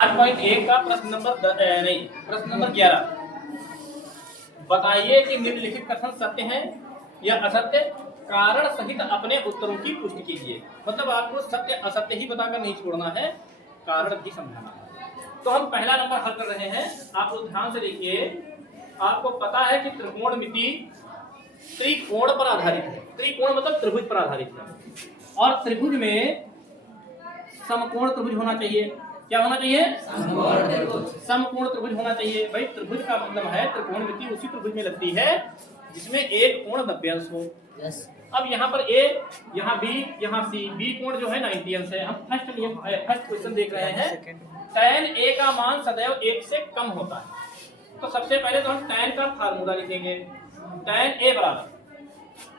8.1 का प्रश्न नंबर 11। बताइए कि निम्नलिखित कथन सत्य है या असत्य, कारण सहित अपने उत्तरों की पुष्टि कीजिए। मतलब आपको सत्य असत्य ही बताकर नहीं छोड़ना है, कारण भी समझाना है। तो हम पहला नंबर हल कर रहे हैं। आप लोग ध्यान से देखिए। आपको पता है कि त्रिकोणमिति त्रिकोण पर आधारित है। त्रिकोण मतलब त्रिभुज पर आधारित है, और त्रिभुज में समकोण त्रिभुज होना चाहिए। क्या होना चाहिए? समकोण त्रिभुज होना चाहिए। भाई त्रिभुज का मतलब है त्रिकोणमिति उसी त्रिभुज में लगती है जिसमें एक कोण 90 अंश हो। अब यहाँ पर ए, यहाँ बी, यहाँ सी। बी कोण जो है 90 अंश है। हम फर्स्ट क्वेश्चन देख रहे हैं। tan ए का मान सदैव 1 से कम होता है। तो सबसे पहले तो हम tan का फार्मूला लिखेंगे। tan ए बराबर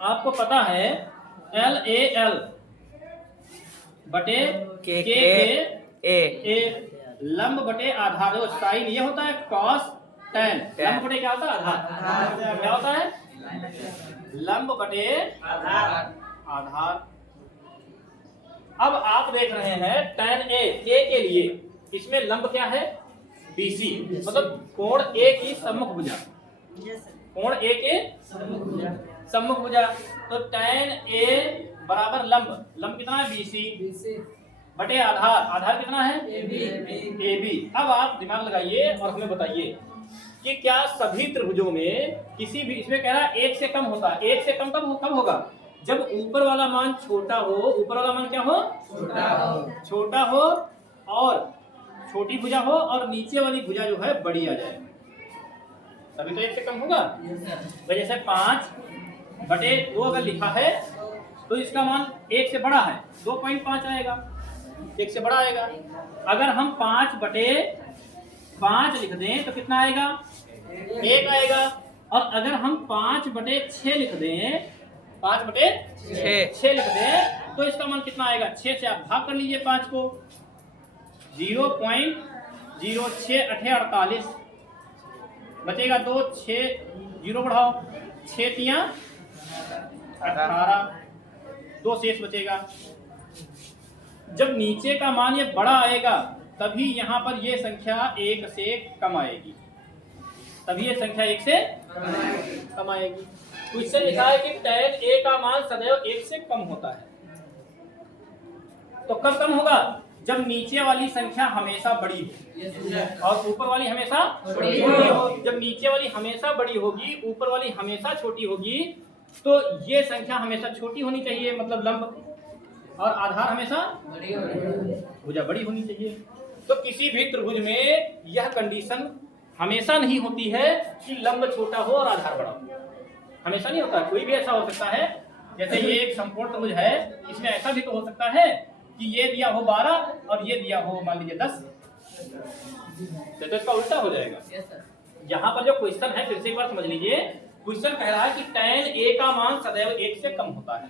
आपको पता है LAL बटे के ए लंब बटे आधार। साइन ये होता है cos tan। लंब बटे क्या होता है? आधार। क्या होता है? लंब बटे आधार। अब आप देख रहे हैं tan ए के लिए इसमें लंब क्या है? BC, मतलब कोण ए की सम्मुख भुजा। कोण ए के सम्मुख भुजा। तो tan ए बराबर लंब कितना है? BC बटे आधार कितना है? AB। अब आप दिमाग लगाइए और हमें बताइए कि क्या सभी त्रिभुजों में किसी भी, इसमें कह रहा है 1 से कम होता है। 1 से कम कब होगा? जब ऊपर वाला मान छोटा हो। ऊपर वाला मान क्या हो? छोटा हो और छोटी भुजा हो, और नीचे वाली भुजा जो है बड़ी आ जाए, तभी तो 1 से कम होगा। तो जैसे 5 बटे 2 अगर लिखा है तो इसका मान 1 से बड़ा है, 2.5 आएगा, 1 से बड़ा आएगा। अगर हम 5 बटे 5 लिख दें तो कितना आएगा? 1 आएगा। और अगर हम 5 बटे 6 लिख दें, 5 बटे 6 लिख दें तो इसका मान कितना आएगा? 6 से आप भाग कर लीजिए 5 को। 0.06 48 बचेगा 2, 6 0 बढ़ाओ, 6 तियां 18, 2 शेष बचेगा। जब नीचे का मान ये बड़ा आएगा तभी यहाँ पर ये संख्या 1 से कम आएगी। तभी ये संख्या 1 से कम आएगी। तो इससे लिखा है कि tan ए का मान सदैव 1 से कम होता है। तो कब कम होगा? जब नीचे वाली संख्या हमेशा बड़ी हो और ऊपर वाली हमेशा छोटी हो। जब नीचे वाली हमेशा बड़ी होगी, ऊपर वाली हमेशा छोटी होगी, तो ये संख्या हमेशा छोटी होनी चाहिए, मतलब लंब, और आधार हमेशा भुजा बड़ी होनी चाहिए। तो किसी भी त्रिभुज में यह कंडीशन हमेशा नहीं होती है कि लंब छोटा हो और आधार बड़ा हो। हमेशा नहीं होता। कोई भी ऐसा हो सकता है, जैसे ये एक समकोण त्रिभुज है, इसमें ऐसा भी तो हो सकता है कि ये दिया हो 12 और ये दिया हो मान लीजिए 10, तो इसका उल्टा हो जाएगा। यहाँ पर जो क्वेश्चन है, फिर से एक बार समझ लीजिए। क्वेश्चन कह रहा है कि tan ए का मान सदैव 1 से कम होता है।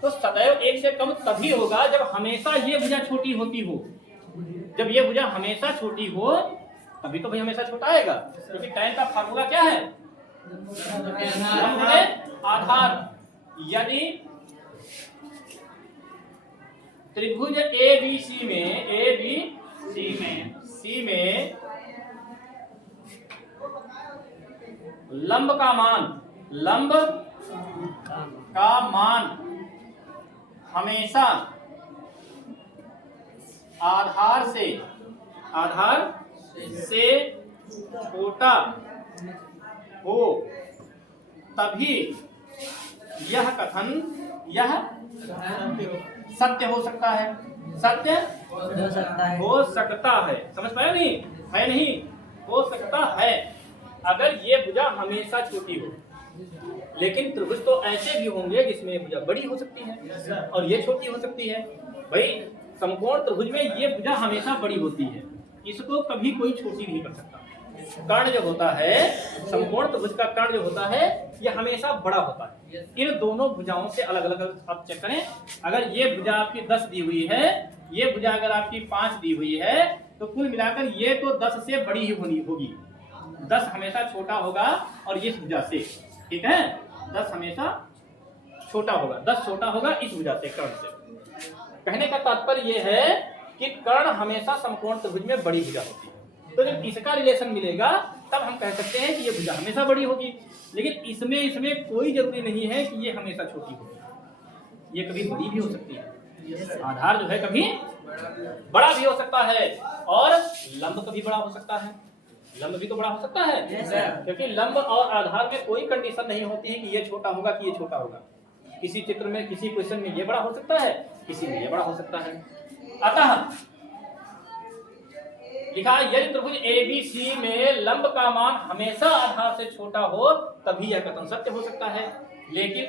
तो सदैव 1 से कम तभी होगा जब हमेशा ये भुजा छोटी होती हो। जब ये भुजा हमेशा छोटी हो तभी तो भाई हमेशा छोटा आएगा, क्योंकि tan का फार्मूला क्या है? लंब बटे आधार। यदि त्रिभुज ABC में लंब का मान हमेशा आधार से छोटा हो, तभी यह कथन सत्य हो सकता है। सत्य हो सकता है। समझ पाया? नहीं है, नहीं हो सकता है। अगर ये भुजा हमेशा छोटी हो, लेकिन त्रिभुज तो ऐसे भी होंगे जिसमें ये भुजा बड़ी हो सकती है और ये छोटी हो सकती है। भाई समकोण त्रिभुज में ये भुजा हमेशा बड़ी होती है, इसको कभी कोई छोटी नहीं कर सकता। कर्ण जो होता है, समकोण त्रिभुज का कर्ण जो होता है, ये हमेशा बड़ा होता है। इन दोनों भुजाओं से अलग अलग आप चेक करें। अगर ये भुजा आपकी 10 दी हुई है, ये भुजा अगर आपकी 5 दी हुई है, तो कुल मिलाकर ये तो 10 से बड़ी ही होगी। 10 हमेशा छोटा होगा और इस भुजा से, ठीक है? 10 हमेशा छोटा होगा, 10 छोटा होगा इस भुजा से, कर्ण से। कहने का तात्पर्य ये है कि कर्ण हमेशा समकोण त्रिभुज में बड़ी भुजा होती है। तो जब इसका रिलेशन मिलेगा तब हम कह सकते हैं कि ये भुजा हमेशा बड़ी होगी। लेकिन इसमें कोई जरूरी नहीं है कि ये हमेशा छोटी होगी, ये कभी बड़ी भी हो सकती है। आधार जो है कभी बड़ा भी हो सकता है और लंब कभी बड़ा हो सकता है। लंब भी तो बड़ा हो सकता है, क्योंकि लंब और आधार में कोई कंडीशन नहीं होती है कि ये छोटा होगा कि ये छोटा होगा। किसी चित्र में, किसी क्वेश्चन में ये बड़ा हो सकता है, किसी में ये बड़ा हो सकता है। अतः लिखा यदि त्रिभुज ABC में लंब का मान हमेशा आधार से छोटा हो तभी यह कथन सत्य हो सकता है। लेकिन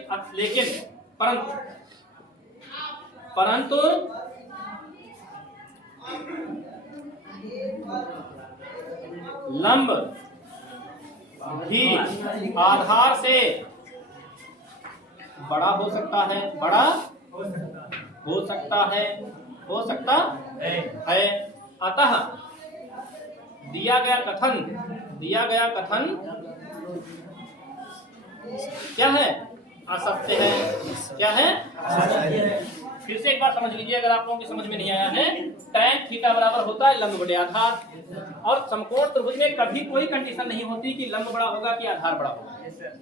परंतु लंब भी आधार से बड़ा हो सकता है, बड़ा हो सकता है। अतः दिया गया कथन क्या है? असत्य है। क्या है? फिर से एक बार समझ लीजिए, अगर आप लोगों की समझ में नहीं आया है। tan थीटा बराबर होता है लंब बटे आधार, और समकोण त्रिभुज में कभी कोई कंडीशन नहीं होती कि लंब बड़ा होगा कि आधार बड़ा होगा।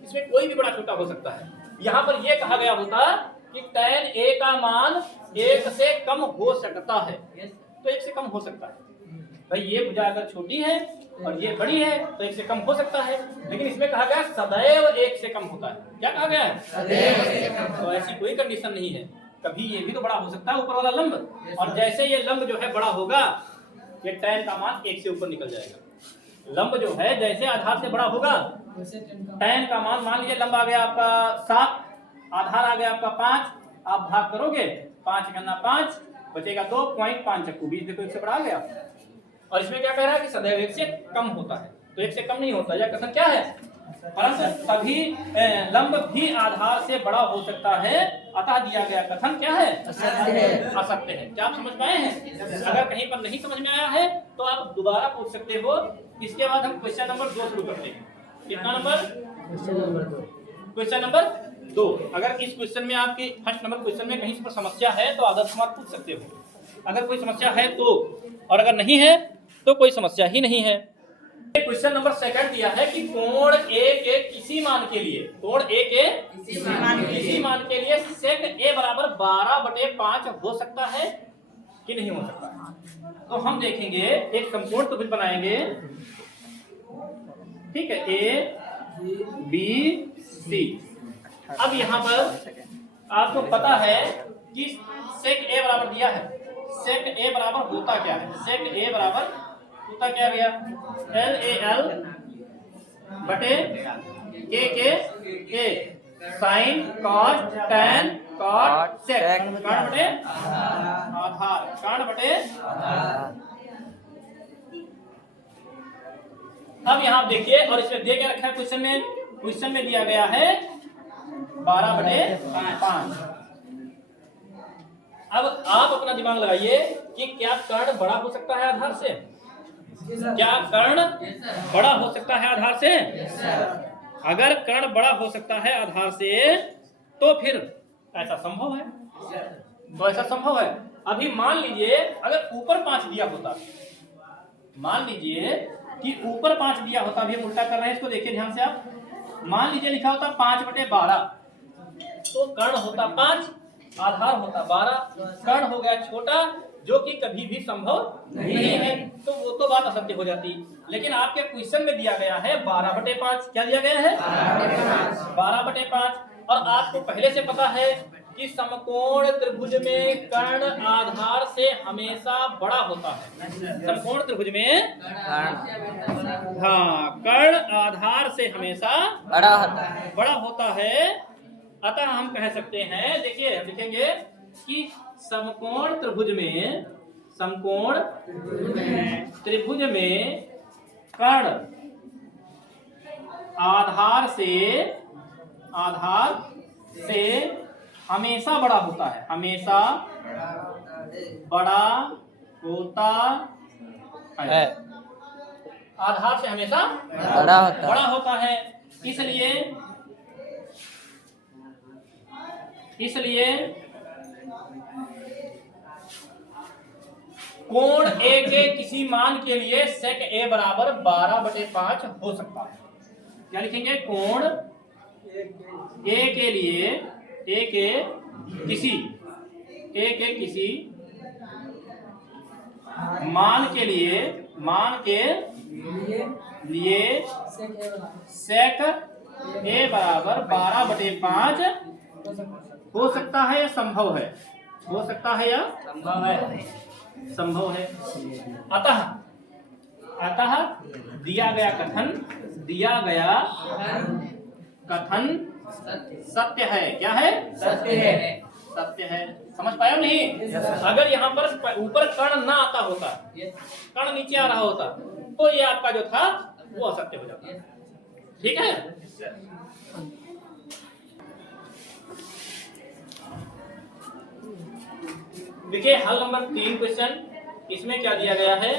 इसमें कोई भी बड़ा छोटा हो सकता है। यहाँ पर यह कहा गया होता कि tan A का मान 1 से कम हो सकता है, तो 1 से कम हो सकता है। भाई ये भुजा अगर छोटी है और ये बड़ी है तो 1 से कम हो सकता है, लेकिन इसमें कहा गया सदैव 1 से कम होता है। क्या कहा गया है? सदैव। तो ऐसी कोई कंडीशन नहीं है, कभी ये भी तो बड़ा हो सकता है ऊपर वाला लंब, और जैसे ये लंब जो है बड़ा होगा ये tan का मान 1 से ऊपर निकल जाएगा। लंब जो है जैसे आधार से बड़ा होगा, tan का मान लीजिए लंब आ गया आपका 7, आधार आ गया आपका 5, आप भाग करोगे 5 गना 5 बचेगा 2.5 चक्कू 20, देखो 1 से बड़ा आ गया। और इसमें क्या कह रहा है कि सदैव 1 से कम होता है, तो 1 से कम नहीं होता। यह कथन क्या है? परंतु सभी लंब भी आधार से बड़ा हो सकता है, अतः दिया गया कथन क्या है? असत्य है। क्या आप समझ पाए हैं? अगर कहीं पर नहीं समझ में आया है तो आप दोबारा पूछ सकते हो। इसके बाद हम क्वेश्चन नंबर 2 शुरू करते हैं। कितना नंबर? Question number 2। अगर इस क्वेश्चन में आपकी फर्स्ट नंबर क्वेश्चन में कहीं पर समस्या है तो आदर्श मार्क पूछ सकते हो, अगर कोई समस्या है तो, और अगर नहीं है तो कोई समस्या ही नहीं है। क्वेश्चन नंबर 2 दिया है कि कोण A के किसी मान के लिए, कोण A के किसी मान के लिए sec A बराबर 12/5 हो सकता है कि नहीं हो सकता। तो हम देखेंगे, एक समकोण त्रिभुज बनाएंगे, ठीक है, A B C। अब यहाँ पर आपको पता है कि sec A बराबर दिया है। sec A बराबर होता क्या है? sec A बराबर होता क्या गया? LAL बटे K A sin cos tan cot sec, कर्ण बटे आधार, कर्ण बटे। अब यहाँ आप देखिए, और इसमें दे के रखा है क्वेश्चन में दिया गया है 12/5। अब आप अपना दिमाग लगाइए कि क्या कर्ण बड़ा हो सकता है आधार से? क्या कर्ण बड़ा हो सकता है आधार से? अगर कर्ण बड़ा हो सकता है आधार से तो फिर ऐसा संभव है, तो ऐसा संभव है। अभी मान लीजिए अगर ऊपर 5 दिया होता, मान लीजिए कि ऊपर 5 दिया होता, अभी हम उल्टा कर रहे हैं इसको, देखिए ध्यान से आप। मान लीजिए लिखा होता 5/12, तो कर्ण होता 5, आधार होता 12, कर्ण हो गया छोटा, जो कि कभी भी संभव नहीं है, तो वो तो बात असत्य हो जाती। लेकिन आपके क्वेश्चन में दिया गया है 12/5। क्या दिया गया है? 12/5। और आपको पहले से पता है कि समकोण त्रिभुज में कर्ण आधार से हमेशा बड़ा होता है। समकोण त्रिभुज में हाँ, कर्ण आधार से हमेशा बड़ा होता है। अतः हम कह सकते हैं, देखिए हम लिखेंगे कि समकोण त्रिभुज में कर्ण आधार से हमेशा बड़ा होता है, हमेशा बड़ा होता है, आधार से हमेशा बड़ा होता है। इसलिए कोण ए के किसी मान के लिए sec a बराबर 12/5 हो सकता है। क्या लिखेंगे? कोण ए के लिए ए के किसी मान के लिए sec a बराबर 12/5 हो सकता है या संभव है? हो सकता है या संभव है। अतः दिया गया कथन सत्य है। क्या है? सत्य है। समझ पाया नहीं? अगर यहाँ पर ऊपर कर्ण ना आता होता, कर्ण नीचे आ रहा होता, तो ये आपका जो था वो असत्य हो जाता। ठीक है। देखिए हल नंबर 3 क्वेश्चन। इसमें क्या दिया गया है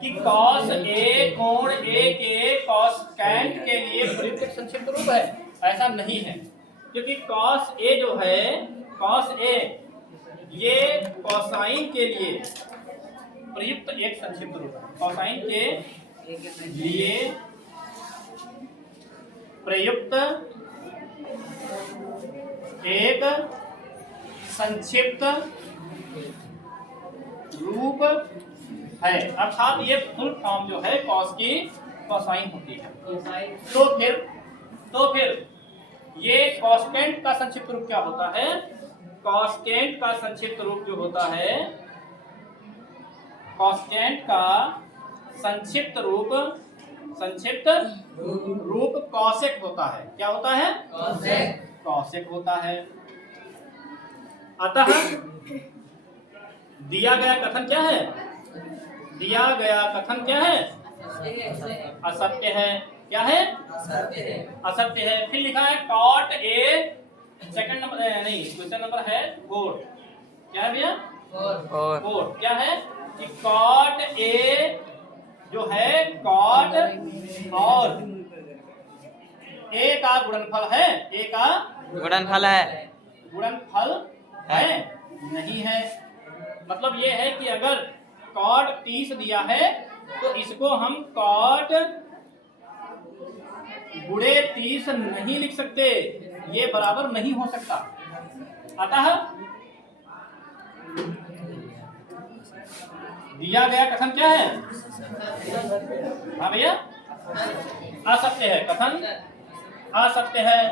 कि cos a कोण a के cosecant के लिए प्रयुक्त एक संक्षिप्त रूप है। ऐसा नहीं है, क्योंकि cos a जो है, cos a ये कोसाइन के लिए प्रयुक्त एक संक्षिप्त रूप है। कोसाइन के लिए प्रयुक्त एक संक्षिप्त रूप है, अर्थात ये फुल फॉर्म जो है कॉस की कोसाइन होती है। तो फिर ये कॉस्टेंट का संक्षिप्त रूप क्या होता है? कॉस्टेंट का संक्षिप्त रूप जो होता है, कॉस्टेंट का संक्षिप्त रूप कॉसेक होता है। क्या होता है? कॉसेक होता है। अतः दिया गया कथन क्या है? असत्य है। क्या है? असत्य है। फिर लिखा है cot a, सेकंड नंबर नहीं, क्वेश्चन नंबर है 4। क्या है भैया? 4 क्या है कि cot a जो है cot और a का गुणनफल है। a का गुणनफल है नहीं है। मतलब ये है कि अगर cot 30 दिया है तो इसको हम cot गुणे 30 नहीं लिख सकते, ये बराबर नहीं हो सकता। अतः दिया गया कथन क्या है? हाँ भैया, असत्य है। कथन असत्य है।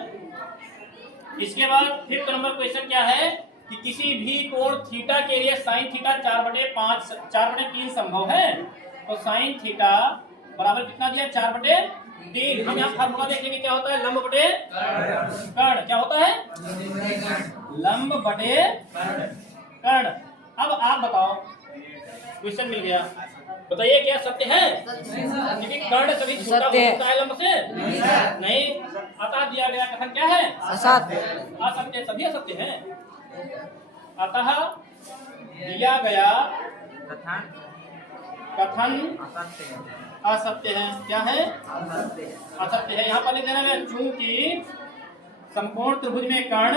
इसके बाद 5th नंबर क्वेश्चन क्या है कि किसी भी कोण थीटा के लिए साइन थीटा 4/3 संभव है। तो साइन थीटा बराबर कितना दिया? 4/3। हम यहाँ फार्मूला देखेंगे क्या होता है? लंब बटे कर्ण। क्या होता है? लंब बटे कर्ण। अब आप बताओ, क्वेश्चन मिल गया, बताइए क्या सत्य है? क्योंकि कर्ण कभी छोटा होता है लंब से नहीं। अतः दिया गया कथन क्या है? असत्य। सभी असत्य है। अतः दिया गया कथन असत्य है। क्या है? असत्य है। यहाँ पर लिख देना है, चूंकि समकोण त्रिभुज में कर्ण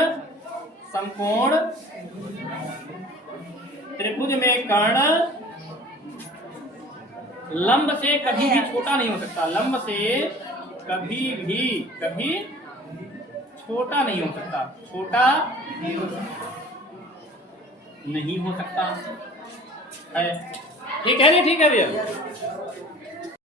लंब से कभी भी छोटा नहीं हो सकता। लंब से कभी छोटा नहीं हो सकता। नहीं हो सकता है। ठीक है नहीं? ठीक है भैया।